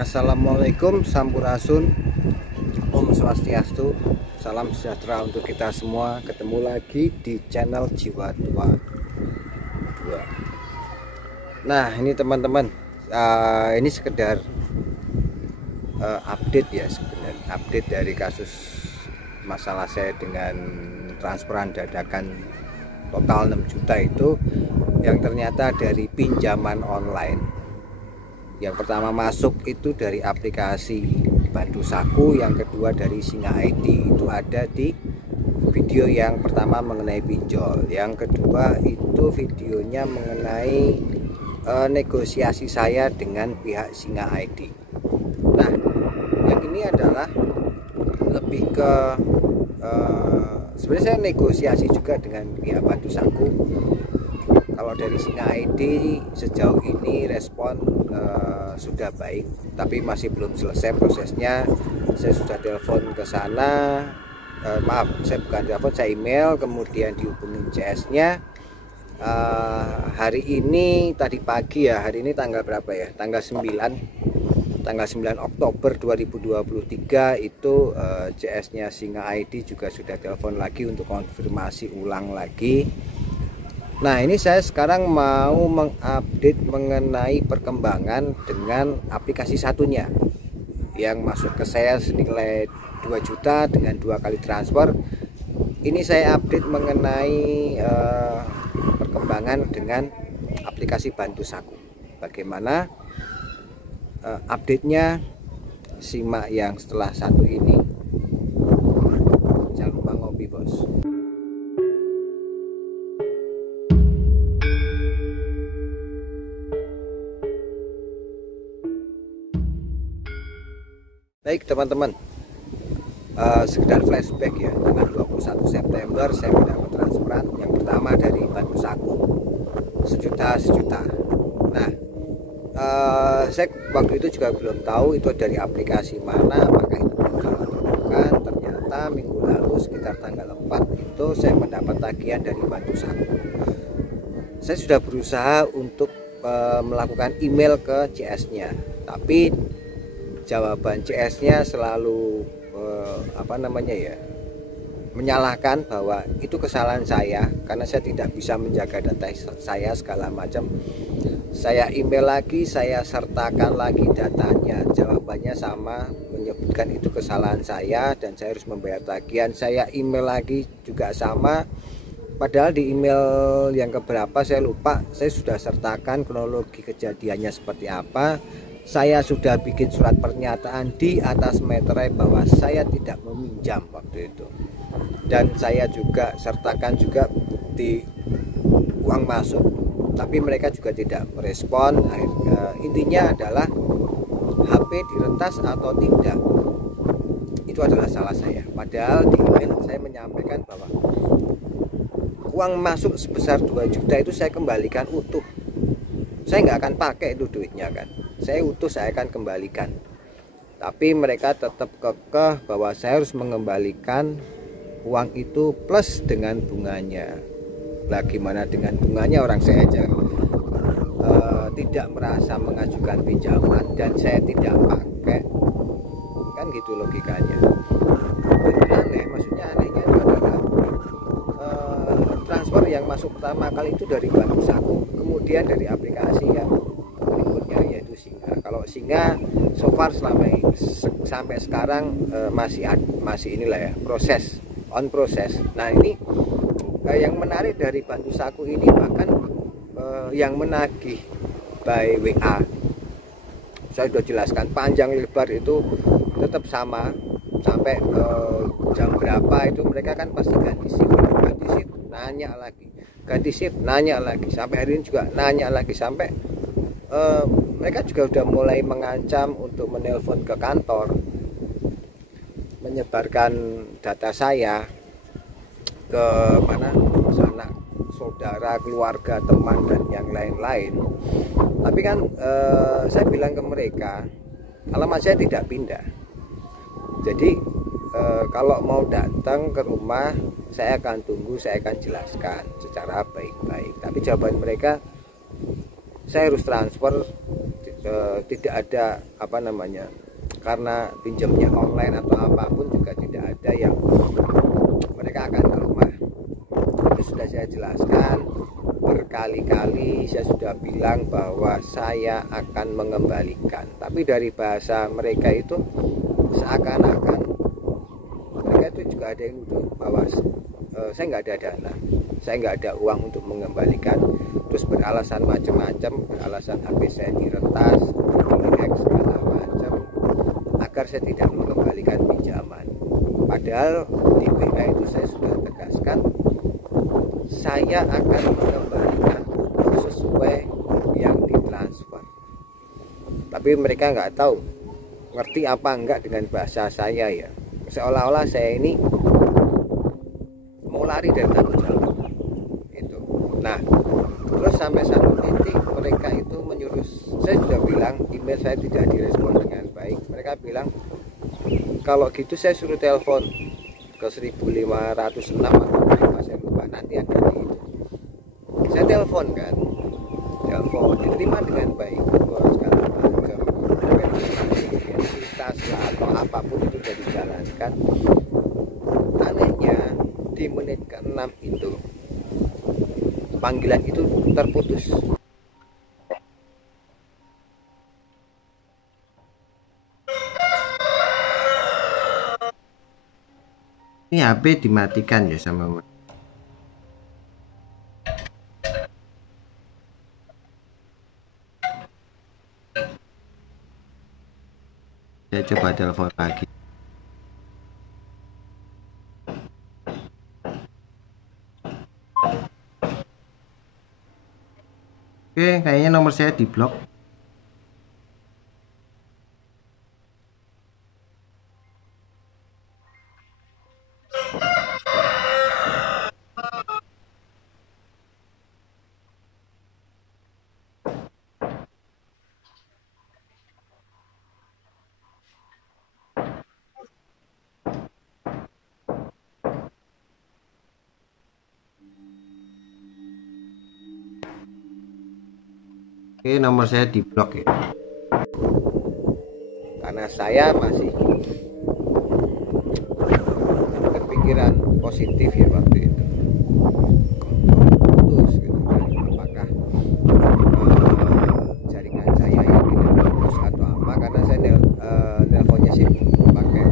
Assalamualaikum, Sampurasun, Om Swastiastu, salam sejahtera untuk kita semua. Ketemu lagi di channel Jiwa Tua 2. Nah ini teman-teman, ini sekedar update ya, sebenarnya update dari kasus masalah saya dengan transferan dadakan total 6 juta itu, yang ternyata dari pinjaman online. Yang pertama masuk itu dari aplikasi Bantu Saku, yang kedua dari Singa ID. Itu ada di video yang pertama mengenai pinjol, yang kedua itu videonya mengenai negosiasi saya dengan pihak Singa ID. Nah yang ini adalah lebih ke sebenarnya saya negosiasi juga dengan pihak Bantu Saku. Kalau dari Singa ID sejauh ini respon sudah baik, tapi masih belum selesai prosesnya. Saya sudah telepon ke sana, maaf saya bukan telepon, saya email, kemudian dihubungin CS-nya. Hari ini tadi pagi ya, hari ini tanggal berapa ya, tanggal 9 Oktober 2023 itu CS-nya Singa ID juga sudah telepon lagi untuk konfirmasi ulang lagi. Nah ini saya sekarang mau mengupdate mengenai perkembangan dengan aplikasi satunya yang masuk ke saya senilai 2 juta dengan 2 kali transfer. Ini saya update mengenai perkembangan dengan aplikasi Bantu Saku. Bagaimana update-nya, simak yang setelah satu ini. Jangan lupa ngopi bos. Baik teman-teman, sekedar flashback ya, tanggal 21 September saya mendapat transferan yang pertama dari Bantu Saku sejuta. Nah saya waktu itu juga belum tahu itu dari aplikasi mana, apakah itu pinjol atau bukan. Ternyata minggu lalu sekitar tanggal 4 itu saya mendapat tagihan dari Bantu Saku. Saya sudah berusaha untuk melakukan email ke CS-nya, tapi jawaban CS-nya selalu menyalahkan bahwa itu kesalahan saya karena saya tidak bisa menjaga data saya segala macam. Saya email lagi, saya sertakan lagi datanya, jawabannya sama, menyebutkan itu kesalahan saya dan saya harus membayar tagihan. Saya email lagi juga sama, padahal di email yang keberapa saya lupa, saya sudah sertakan kronologi kejadiannya seperti apa. Saya sudah bikin surat pernyataan di atas meterai bahwa saya tidak meminjam waktu itu, dan saya juga sertakan juga di uang masuk, tapi mereka juga tidak merespon. Intinya adalah HP diretas atau tidak itu adalah salah saya. Padahal di email saya menyampaikan bahwa uang masuk sebesar 2 juta itu saya kembalikan utuh. Saya nggak akan pakai itu duitnya kan, saya utuh, saya akan kembalikan. Tapi mereka tetap kekeh bahwa saya harus mengembalikan uang itu plus dengan bunganya. Lah gimana dengan bunganya, orang saya aja tidak merasa mengajukan pinjaman dan saya tidak pakai, kan gitu logikanya. Dan aneh, maksudnya anehnya itu adalah transfer yang masuk pertama kali itu dari Bantu Saku, kemudian dari aplikasi yang berikutnya yaitu Singa. Kalau Singa so far sampai sekarang masih inilah ya, on proses. Nah ini yang menarik dari Bantu Saku ini, bahkan yang menagih by WA saya sudah jelaskan panjang lebar, itu tetap sama sampai jam berapa itu mereka kan pasti ganti shift, nanya lagi, ganti shift, nanya lagi, sampai hari ini juga nanya lagi, sampai mereka juga udah mulai mengancam untuk menelpon ke kantor, menyebarkan data saya ke mana, sanak saudara, keluarga, teman dan yang lain-lain. Tapi kan saya bilang ke mereka, alamat saya tidak pindah. Jadi kalau mau datang ke rumah saya akan tunggu, saya akan jelaskan secara baik-baik. Tapi jawaban mereka, saya harus transfer tidak ada apa namanya, karena pinjamnya online atau apapun juga tidak ada yang mereka akan ke rumah. Itu sudah saya jelaskan berkali-kali, saya sudah bilang bahwa saya akan mengembalikan, tapi dari bahasa mereka itu seakan-akan mereka itu juga ada yang nuduh bahwa saya nggak ada dana, saya nggak ada uang untuk mengembalikan, terus beralasan macam-macam, beralasan HP saya diretas, dihack segala macam, agar saya tidak mengembalikan pinjaman. Padahal di WA itu saya sudah tegaskan saya akan mengembalikan untuk sesuai yang ditransfer. Tapi mereka nggak tahu ngerti apa enggak dengan bahasa saya ya, seolah-olah saya ini mau lari dari tanggung jawab itu. Nah, terus sampai satu titik mereka itu menyuruh, saya sudah bilang email saya tidak direspon dengan baik. Mereka bilang kalau gitu saya suruh telepon ke 1506 atau berapa saya lupa, nanti ada di itu. Saya telepon kan, telepon diterima dengan baik, segala macam identitas atau apapun itu sudah dijalankan. Anehnya di menit ke-6 itu panggilan itu terputus. Ini HP dimatikan ya sama saya coba telepon lagi. Oke, kayaknya nomor saya diblok. Oke, nomor saya diblok ya. Karena saya masih berpikiran positif ya waktu itu. Putus gitu kan. Apakah jaringan saya yang tidak putus atau apa? Karena saya nelponnya sih pakai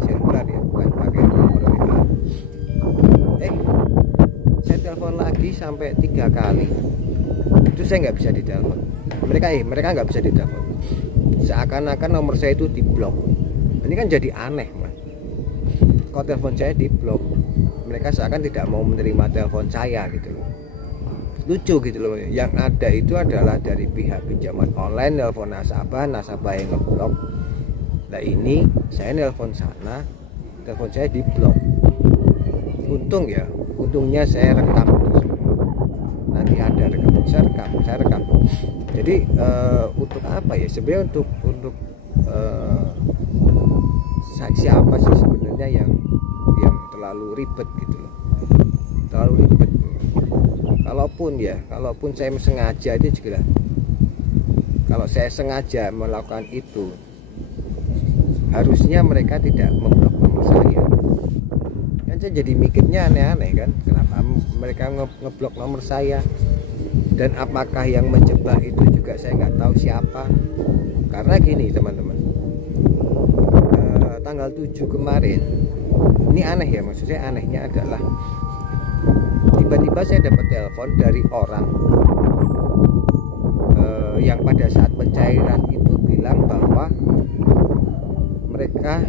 seluler ya, bukan pakai nomor WA. Saya telepon lagi sampai 3 kali. Itu saya nggak bisa ditelepon. Mereka nggak bisa ditelepon. Seakan-akan nomor saya itu diblok. Ini kan jadi aneh, Mas. Kok telepon saya diblok? Mereka seakan tidak mau menerima telepon saya gitu loh. Lucu gitu loh. Yang ada itu adalah dari pihak pinjaman online nelpon nasabah yang ngeblok. Nah ini saya nelpon sana, telepon saya diblok. Untungnya saya rekam itu semua. Nanti ada rekam, saya rekam. Jadi untuk apa ya? Sebenarnya untuk siapa sih sebenarnya yang terlalu ribet gitu loh, terlalu ribet. Kalaupun saya sengaja itu juga, kalau saya sengaja melakukan itu, harusnya mereka tidak memblok nomor saya. Kan saya jadi mikirnya aneh-aneh kan, kenapa mereka ngeblok nomor saya, dan apakah yang menjebak itu juga saya nggak tahu siapa. Karena gini teman-teman, tanggal 7 kemarin ini aneh ya, maksud saya anehnya adalah tiba-tiba saya dapat telepon dari orang yang pada saat pencairan itu bilang bahwa mereka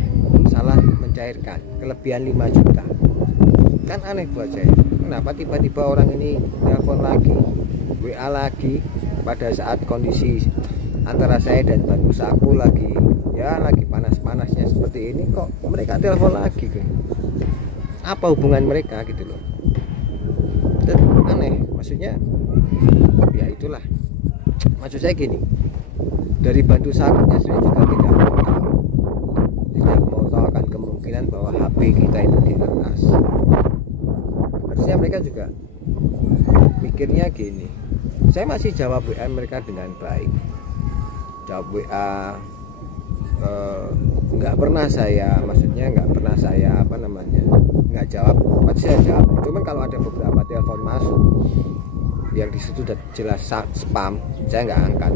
salah mencairkan kelebihan 5 juta. Kan aneh buat saya, kenapa tiba-tiba orang ini telepon lagi, WA lagi pada saat kondisi antara saya dan Bantu Saku lagi panas-panasnya seperti ini, kok mereka telepon lagi kan? Apa hubungan mereka gitu loh. Dan aneh, maksudnya ya itulah, maksud saya gini, dari Bantu Sakunya saya juga tidak mau tahu akan kemungkinan bahwa HP kita itu diretas. Harusnya mereka juga mikirnya gini, saya masih jawab WA mereka dengan baik, jawab WA, nggak pernah saya, maksudnya nggak pernah saya nggak jawab, pasti saya jawab. Cuman kalau ada beberapa telepon masuk yang disitu udah jelas spam, saya nggak angkat.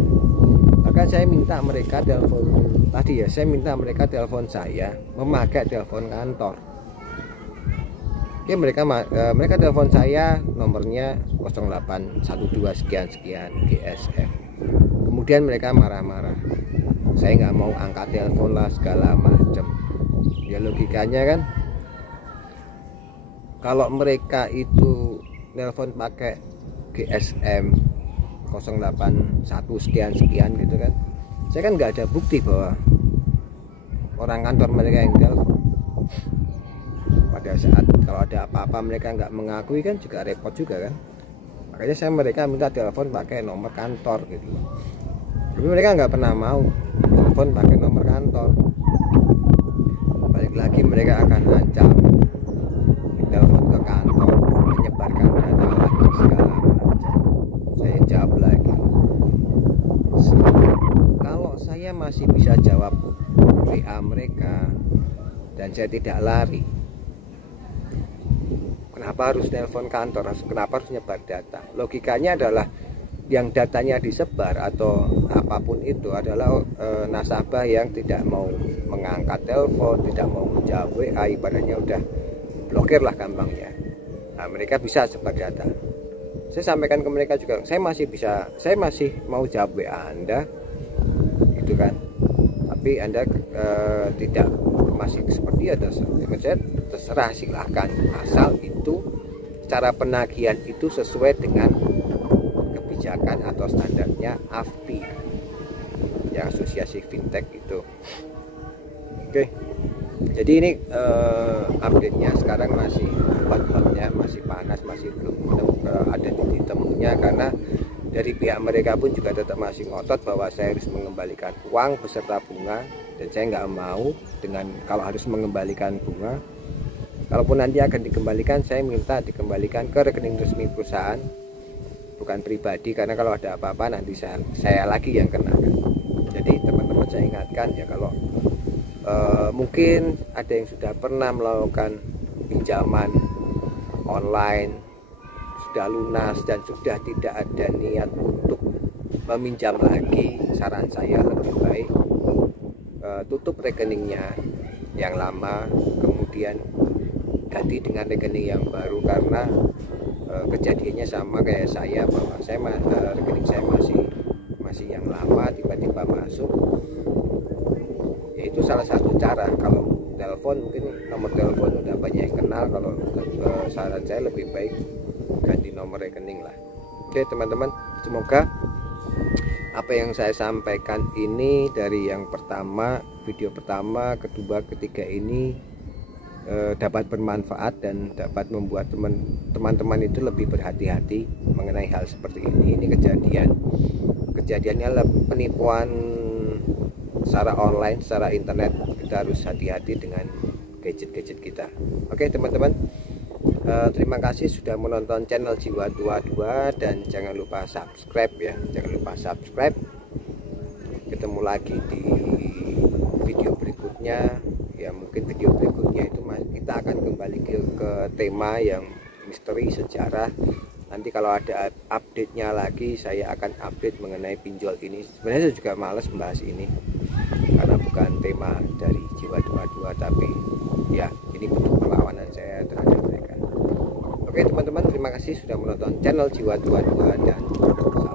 Maka saya minta mereka telepon tadi ya, saya minta mereka telepon saya memakai telepon kantor. Oke, mereka telepon saya, nomornya 0812 sekian sekian GSM. Kemudian mereka marah-marah, saya nggak mau angkat telepon lah segala macam. Ya logikanya kan, kalau mereka itu telepon pakai GSM 081 sekian sekian gitu kan, saya kan nggak ada bukti bahwa orang kantor mereka yang telepon. Pada saat kalau ada apa-apa mereka nggak mengakui kan juga repot juga kan. Makanya mereka minta telepon pakai nomor kantor gitu. Tapi mereka nggak pernah mau telepon pakai nomor kantor. Balik lagi mereka akan ancam telepon ke kantor, menyebarkan data lagi segala macam. Saya jawab lagi, kalau saya masih bisa jawab WA mereka dan saya tidak lari, kenapa harus telepon kantor? Kenapa harus nyebar data? Logikanya adalah yang datanya disebar atau apapun itu adalah nasabah yang tidak mau mengangkat telepon, tidak mau menjawab WA, ibaratnya udah blokir lah gampangnya. Nah, mereka bisa sebar data. Saya sampaikan ke mereka juga, saya masih mau jawab WA Anda, gitu kan. Tapi Anda tidak masih seperti itu, saya terserah, silahkan, asal itu cara penagihan itu sesuai dengan kebijakan atau standarnya AFPI, yang asosiasi fintech itu. Oke, jadi ini update-nya sekarang masih hot-hotnya, masih panas, masih belum ada titik temunya, karena dari pihak mereka pun juga tetap masih ngotot bahwa saya harus mengembalikan uang beserta bunga, dan saya nggak mau dengan kalau harus mengembalikan bunga. Kalaupun nanti akan dikembalikan, saya minta dikembalikan ke rekening resmi perusahaan, bukan pribadi, karena kalau ada apa-apa nanti saya lagi yang kena. Jadi teman-teman saya ingatkan ya, kalau mungkin ada yang sudah pernah melakukan pinjaman online, sudah lunas dan sudah tidak ada niat untuk meminjam lagi, saran saya lebih baik tutup rekeningnya yang lama, kemudian ganti dengan rekening yang baru. Karena kejadiannya sama kayak saya, bahwa rekening saya masih yang lama tiba-tiba masuk. Yaitu salah satu cara. Kalau telepon mungkin nomor telepon udah banyak yang kenal, kalau saran saya lebih baik ganti nomor rekening lah. Oke teman-teman, semoga apa yang saya sampaikan ini dari yang pertama, video pertama, kedua, ketiga ini dapat bermanfaat dan dapat membuat teman-teman itu lebih berhati-hati mengenai hal seperti ini. Ini kejadiannya penipuan secara online, secara internet. Kita harus hati-hati dengan gadget-gadget kita. Oke teman-teman, terima kasih sudah menonton channel Jiwa 22, dan jangan lupa subscribe ya, jangan lupa subscribe. Ketemu lagi di video berikutnya ya, mungkin video berikutnya itu kita akan kembali ke tema yang misteri sejarah. Nanti kalau ada update-nya lagi, saya akan update mengenai pinjol ini. Sebenarnya saya juga males membahas ini karena bukan tema dari Jiwa 22, tapi ya ini bentuk perlawanan saya terhadap mereka. Oke teman-teman, terima kasih sudah menonton channel Jiwa 22 dan salam.